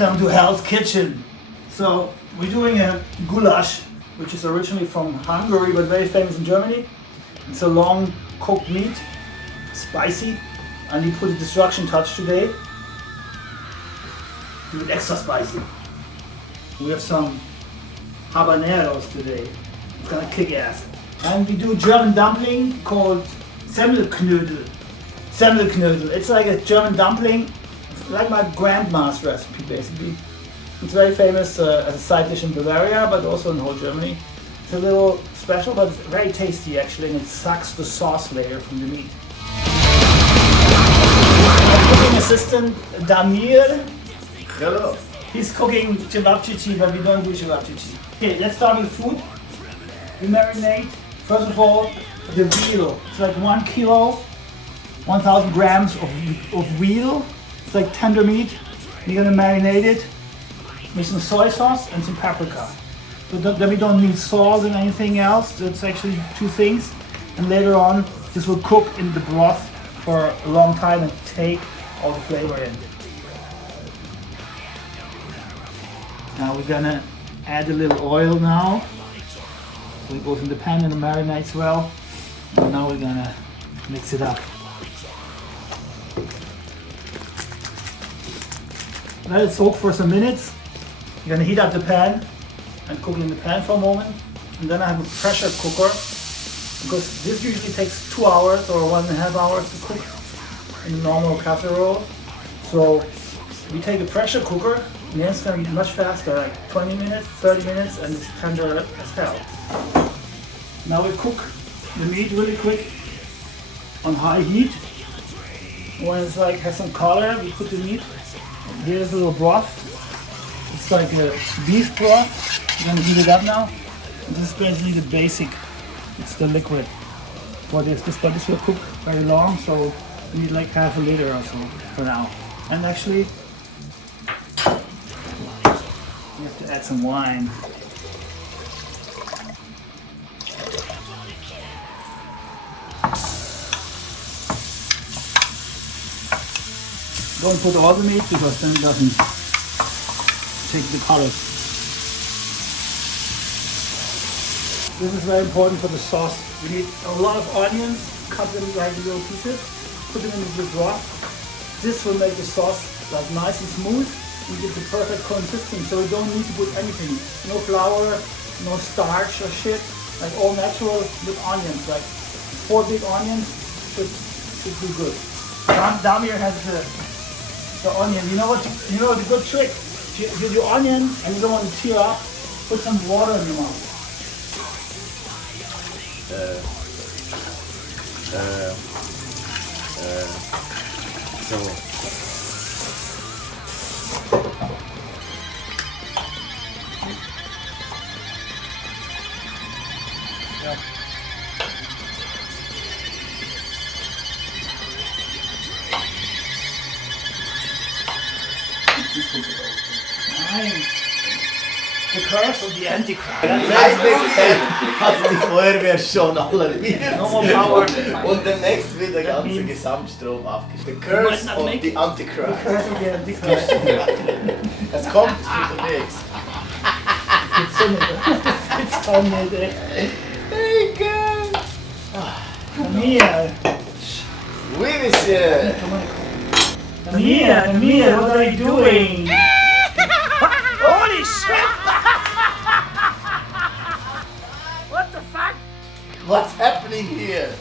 Welcome to Hell's Kitchen. So we're doing a goulash, which is originally from Hungary but very famous in Germany. It's a long cooked meat, spicy, and we put a destruction touch today. Do it extra spicy. We have some habaneros today. It's gonna kick ass. And we do German dumpling called Semmelknödel. Semmelknödel. It's like a German dumpling. Like my grandma's recipe, basically. It's very famous as a side dish in Bavaria, but also in whole Germany. It's a little special, but it's very tasty actually, and it sucks the sauce layer from the meat. My cooking assistant, Damir. Hello. He's cooking cevapcici, but we don't do cevapcici. Okay, let's start with food. We marinate, first of all, the veal. It's like 1 kilo, 1,000 grams of veal. It's like tender meat. You're gonna marinate it with some soy sauce and some paprika. So then we don't need salt and anything else. That's actually 2 things. And later on, this will cook in the broth for a long time and take all the flavor in. Now we're gonna add a little oil now. So it goes in the pan and it marinates well. And now we're gonna mix it up. Let it soak for some minutes. You're gonna heat up the pan and cook it in the pan for a moment. And then I have a pressure cooker, because this usually takes 2 hours or 1.5 hours to cook in a normal casserole. So we take a pressure cooker, and then it's gonna be much faster, like 20 minutes, 30 minutes, and it's tender as hell. Now we cook the meat really quick on high heat. When it's like has some color, we put the meat. Here's a little broth. It's like a beef broth. We're gonna heat it up now. And this is basically the basic. It's the liquid for this. But this will cook very long, so we need like half a liter or so for now. And actually, we have to add some wine. Don't put all the meat because then it doesn't take the color. This is very important for the sauce. We need a lot of onions, cut them like little pieces, put them into the broth. This will make the sauce like nice and smooth and give the perfect consistency. So we don't need to put anything. No flour, no starch or shit. Like all natural with onions. Like 4 big onions should be good. Damir has the onion. You know the good trick? If you do onion and you don't want to tear up, put some water in your mouth. Yeah. Nein. The curse of the Antichrist. Hat die Feuerwehr schon alarmiert. No more power. Und demnächst wird der ganze Gesamtstrom abgestellt. The curse of the Antichrist. The curse of the Antichrist. Es kommt unterwegs. It's so nicht, echt. Hey, geil. Damir. Oui, monsieur. Damir, what are you doing? Holy shit! What the fuck? What's happening here?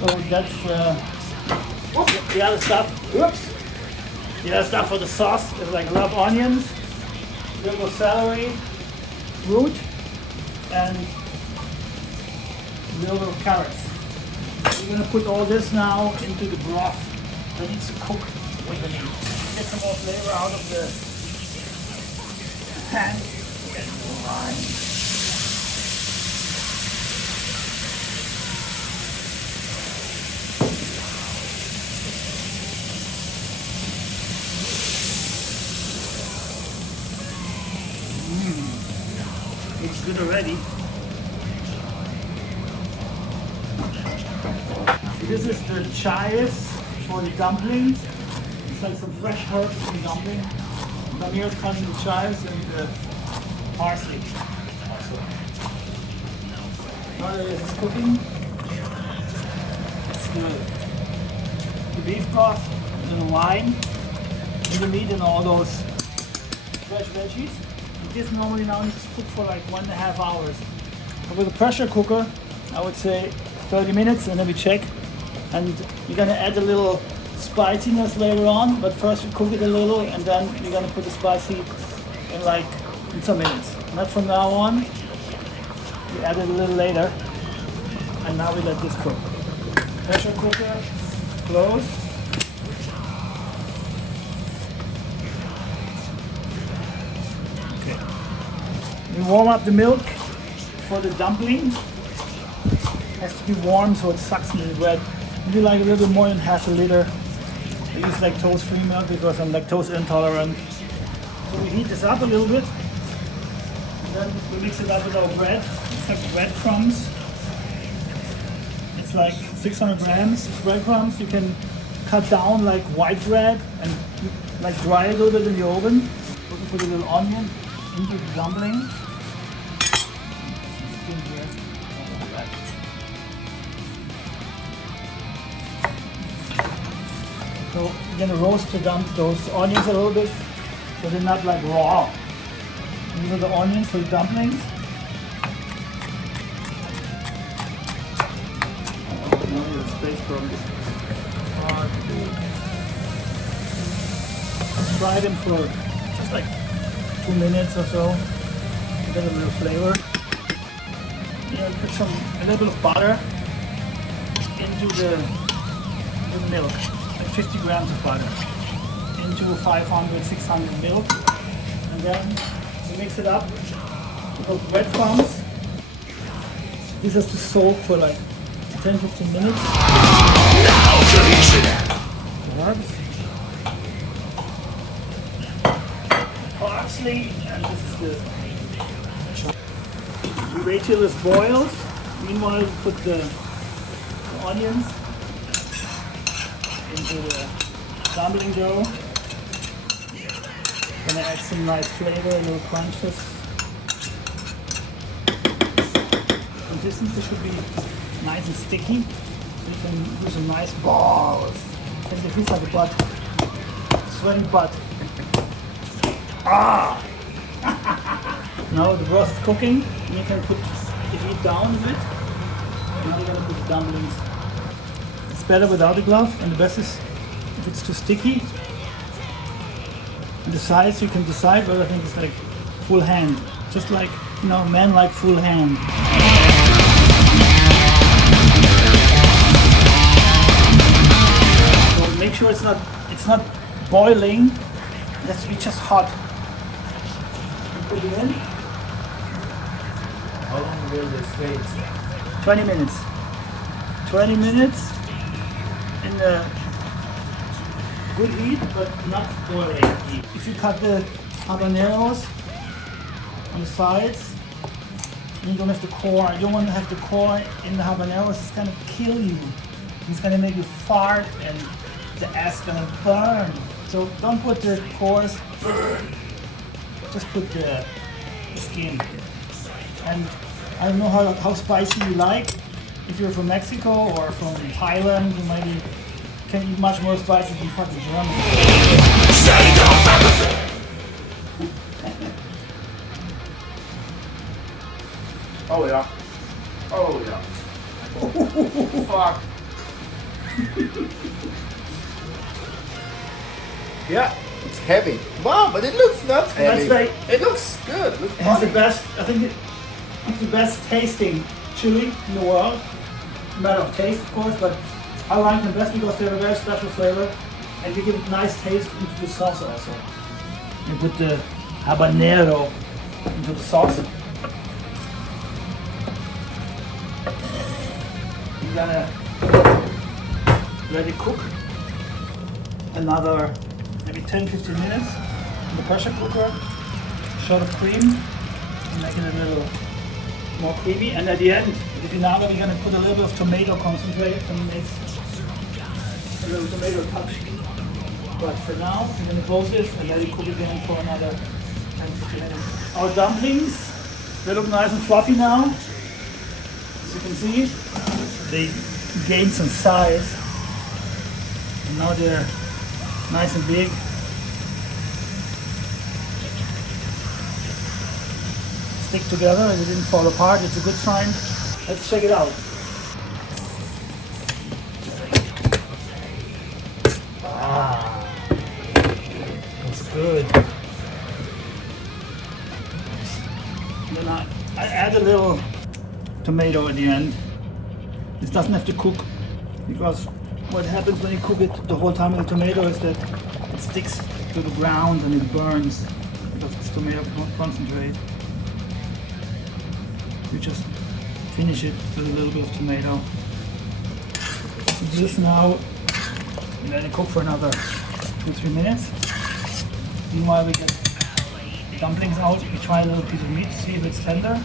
So that's the other stuff. Oops. The other stuff for the sauce is like love onions, little celery, root, and little carrots. We're gonna put all this now into the broth that needs to cook with the meat. Get some more flavor out of the pan. Get some lime. good already. This is the chives for the dumpling. It's like some fresh herbs in dumpling. I'm here cutting the chives and the parsley also. Now that it's cooking, it's the beef broth and the wine, and the meat and all those fresh veggies. This normally now needs to cook for like 1.5 hours. But with a pressure cooker, I would say 30 minutes, and then we check. And you're gonna add a little spiciness later on, but first we cook it a little, and then you're gonna put the spicy in some minutes. Not from now on. We add it a little later, and now we let this cook. Pressure cooker, close. Okay. We warm up the milk for the dumpling. It has to be warm so it sucks in the bread. Maybe like a little bit more than half a liter. I use lactose-free milk because I'm lactose intolerant. So we heat this up a little bit. And then we mix it up with our bread. It's like breadcrumbs. It's like 600 grams of breadcrumbs. You can cut down like white bread and like dry it a little bit in the oven. We can put a little onion into the dumpling. So we're gonna roast those onions a little bit so they're not like raw. These are the onions for the dumplings. Fry them for just like 2 minutes or so to get a little flavor. Put a little bit of butter into the milk. 50 grams of butter into 500, 600 milk, and then we mix it up with breadcrumbs. This has to soak for like 10-15 minutes. Herbs, parsley, and this is the. We wait till this boils. Meanwhile, we put the onions into the dumpling dough. Gonna add some nice flavor, a little crunchness. Consistency should be nice and sticky, so you can do some nice balls. And it feels like a butt, sweaty butt. Ah! Now the broth is cooking, and you can put the heat down a bit. Now you're gonna put the dumplings. It's better without a glove, and the best is if it's too sticky. And the size you can decide, but I think it's like full hand. Just like, men like full hand. So make sure it's not boiling. It has to be just hot. You put it in. How long will this wait? 20 minutes. 20 minutes. In the good heat, but not boiling heat. If you cut the habaneros on the sides, you don't have the core. You don't want to have the core in the habaneros. It's gonna kill you. It's gonna make you fart, and the ass gonna burn. So don't put the cores. Just put the skin. And I don't know how spicy you like. If you're from Mexico or from Thailand, you maybe can eat much more spicy than fucking Germany. Oh yeah. Oh yeah. Fuck. Yeah, it's heavy. Wow, but it looks not heavy. Like, it looks good. It looks it has the funny. best. I think it's the best tasting chili in the world. Matter of taste, of course, but I like them best because they have a very special flavor, and they give it nice taste into the sauce also. You put the habanero into the sauce. You're gonna let it cook another maybe 10-15 minutes in the pressure cooker. Shot of cream, and make it a little more creamy. And at the end, the vinagre, we're going to put a little bit of tomato concentrate and make a little tomato touch. But for now, we're going to close this and let it cook again for another 10-15 minutes. Our dumplings, they look nice and fluffy now. As you can see, they gained some size. And now they're nice and big. Stick together and it didn't fall apart. It's a good sign. Let's check it out. Ah, that's good. And then I add a little tomato at the end. This doesn't have to cook because what happens when you cook it the whole time with the tomato is that it sticks to the ground and it burns because it's tomato concentrate. You just finish it with a little bit of tomato. Do this now and let it cook for another 2-3 minutes. Meanwhile we get the dumplings out. We try a little piece of meat, see if it's tender.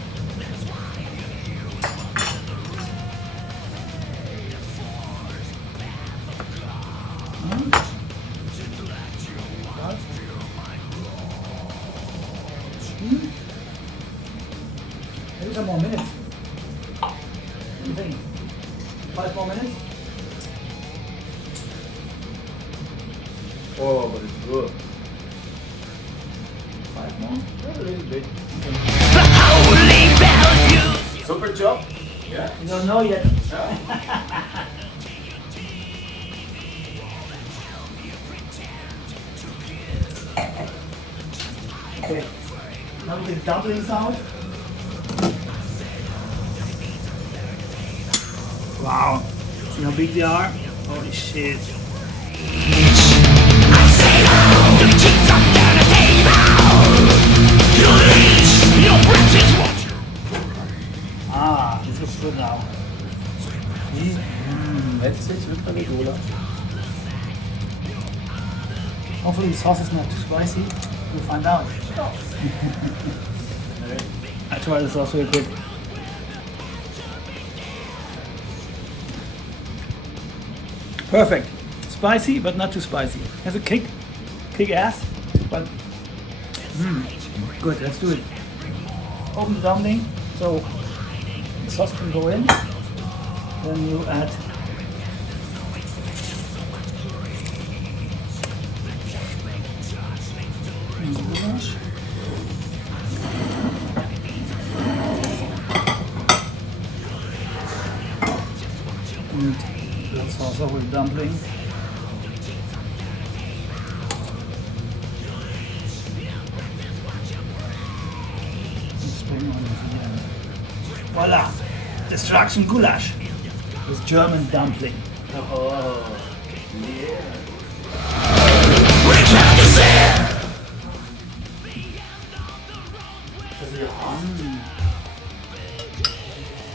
Maybe some more minutes. What do you think? 5 more minutes? Oh, but it's good. 5 more? A little bit. Okay. Super job. Yeah. You don't know yet. Okay. Now we get the dumplings out. Wow. See how big they are? Holy shit. Ah, this looks good now. Jetzt wird man Goulash. Hopefully the sauce is not too spicy. We'll find out. I try the sauce real quick. Perfect. Spicy, but not too spicy. Has a kick ass, but good. Let's do it. Open the dumpling so the sauce can go in. Then you add goulash. And that's also with dumpling. Spring onions again. Voila! Destruction goulash with German dumpling. Oh, yeah.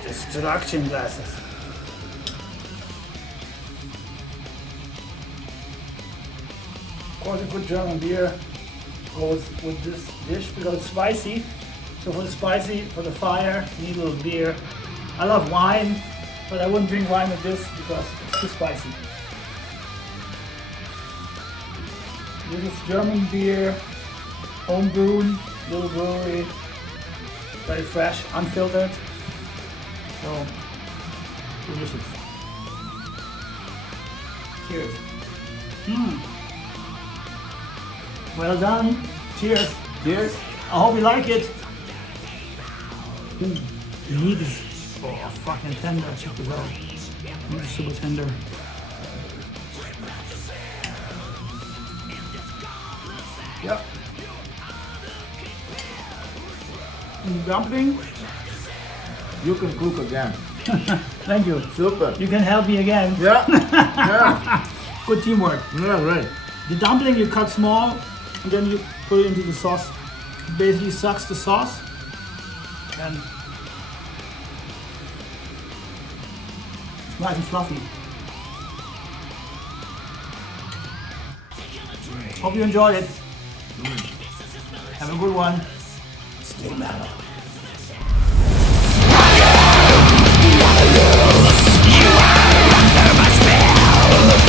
Destruction glasses. Of course, a good German beer goes with this dish because it's spicy. So for the spicy, for the fire, you need a little beer. I love wine, but I wouldn't drink wine with this because it's too spicy. This is German beer, home brewed, little brewery, very fresh, unfiltered. So delicious. Cheers. Well done. Cheers. Cheers. I hope you like it. Ooh, the meat is fucking tender. Check this out. Meat is super tender. Yep. And the dumpling. You can cook again. Thank you. Super. You can help me again. Yeah. Yeah. Good teamwork. Yeah, right. The dumpling you cut small and then you put it into the sauce. It basically sucks the sauce and it's nice and fluffy. Hope you enjoyed it. Have a good one. Stay metal. Bye.